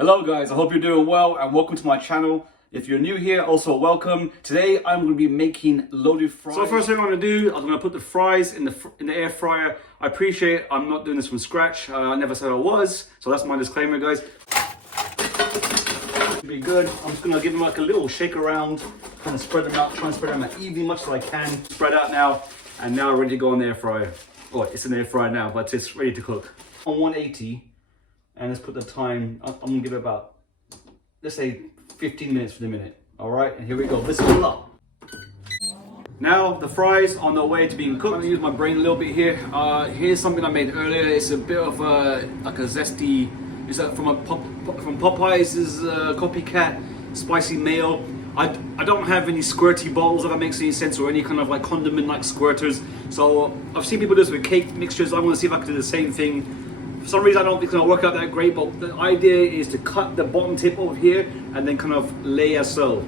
Hello guys, I hope you're doing well and welcome to my channel. If you're new here, also welcome. Today I'm going to be making loaded fries. So first thing I'm going to do, I'm going to put the fries in the air fryer. I appreciate I'm not doing this from scratch. I never said I was, so that's my disclaimer, guys. Be good. I'm just going to give them like a little shake around, kind of spread them out, try and spread them out evenly much as I can. Spread out now, and now ready to go in the air fryer. Oh, it's in the air fryer now, but it's ready to cook. On 180. And let's put the time, I'm gonna give it about, let's say 15 minutes for the minute. All right, and here we go, bismillah. Now the fries on the way to being cooked. I'm gonna use my brain a little bit here. Here's something I made earlier. It's a bit of like a zesty, it's from Popeyes. This is a copycat spicy mayo. I don't have any squirty bowls, if that makes any sense, or any kind of like condiment like squirters. So I've seen people do this with cake mixtures. I want to see if I can do the same thing. For some reason I don't think it's going to work out that great, but the idea is to cut the bottom tip over here and then kind of lay as so.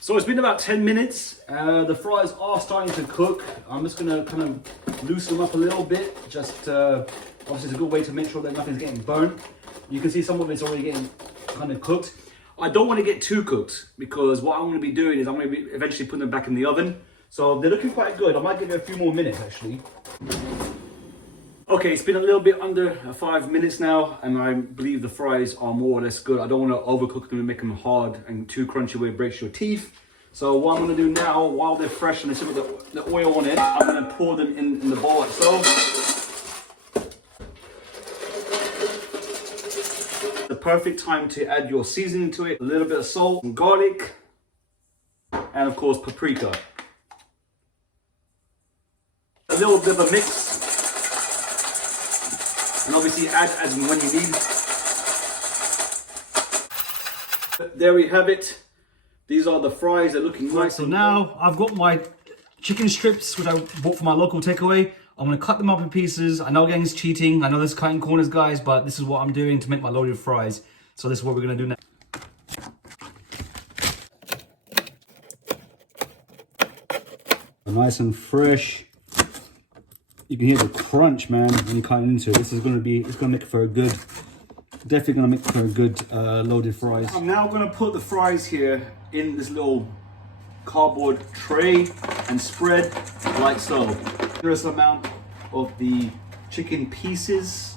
So it's been about 10 minutes. The fries are starting to cook. I'm just going to kind of loosen them up a little bit. Just obviously it's a good way to make sure that nothing's getting burnt. You can see some of it's already getting kind of cooked. I don't want to get too cooked because what I'm going to be doing is I'm going to be eventually putting them back in the oven. So they're looking quite good. I might give it a few more minutes actually. Okay, it's been a little bit under 5 minutes now, and I believe the fries are more or less good. I don't want to overcook them and make them hard and too crunchy where it breaks your teeth. So what I'm going to do now, while they're fresh and they still got the oil on it, I'm going to pour them in the bowl like so. The perfect time to add your seasoning to it. A little bit of salt, some garlic, and of course paprika. A little bit of a mix. And obviously add as and when you need. There we have it. These are the fries. They're looking nice. So now I've got my chicken strips, which I bought from my local takeaway. I'm going to cut them up in pieces. I know again it's cheating. I know this is cutting corners, guys, but this is what I'm doing to make my loaded fries. So this is what we're going to do now. Nice and fresh. You can hear the crunch, man, when you cut into it. This is going to make for a good, definitely going to make for a good loaded fries. I'm now going to put the fries here in this little cardboard tray and spread like so. There's an amount of the chicken pieces.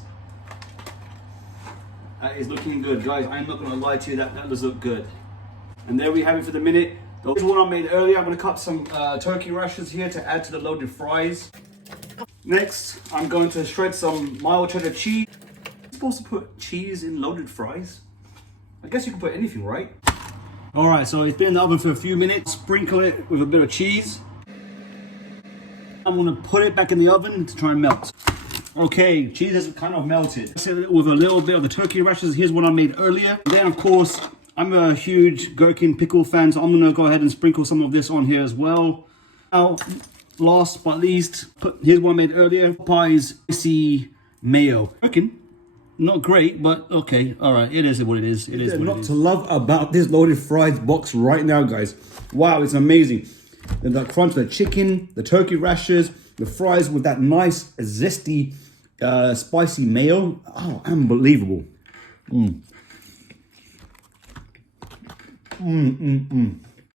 That is looking good, guys. I'm not going to lie to you, that does look good. And there we have it for the minute. The one I made earlier, I'm going to cut some turkey rashers here to add to the loaded fries. Next, I'm going to shred some mild cheddar cheese. You're supposed to put cheese in loaded fries? I guess you can put anything, right? Alright, so it's been in the oven for a few minutes. Sprinkle it with a bit of cheese. I'm going to put it back in the oven to try and melt. Okay, cheese has kind of melted. With a little bit of the turkey rashers. Here's what I made earlier. Then, of course, I'm a huge gherkin pickle fan, so I'm going to go ahead and sprinkle some of this on here as well. Now, last but least, here's what I made earlier. Popeyes spicy mayo. Gherkin, not great, but okay. All right, it is what it is. It is what it is. Not to love about this loaded fries box right now, guys. Wow, it's amazing. The crunch, the chicken, the turkey rashers, the fries with that nice zesty spicy mayo. Oh, unbelievable.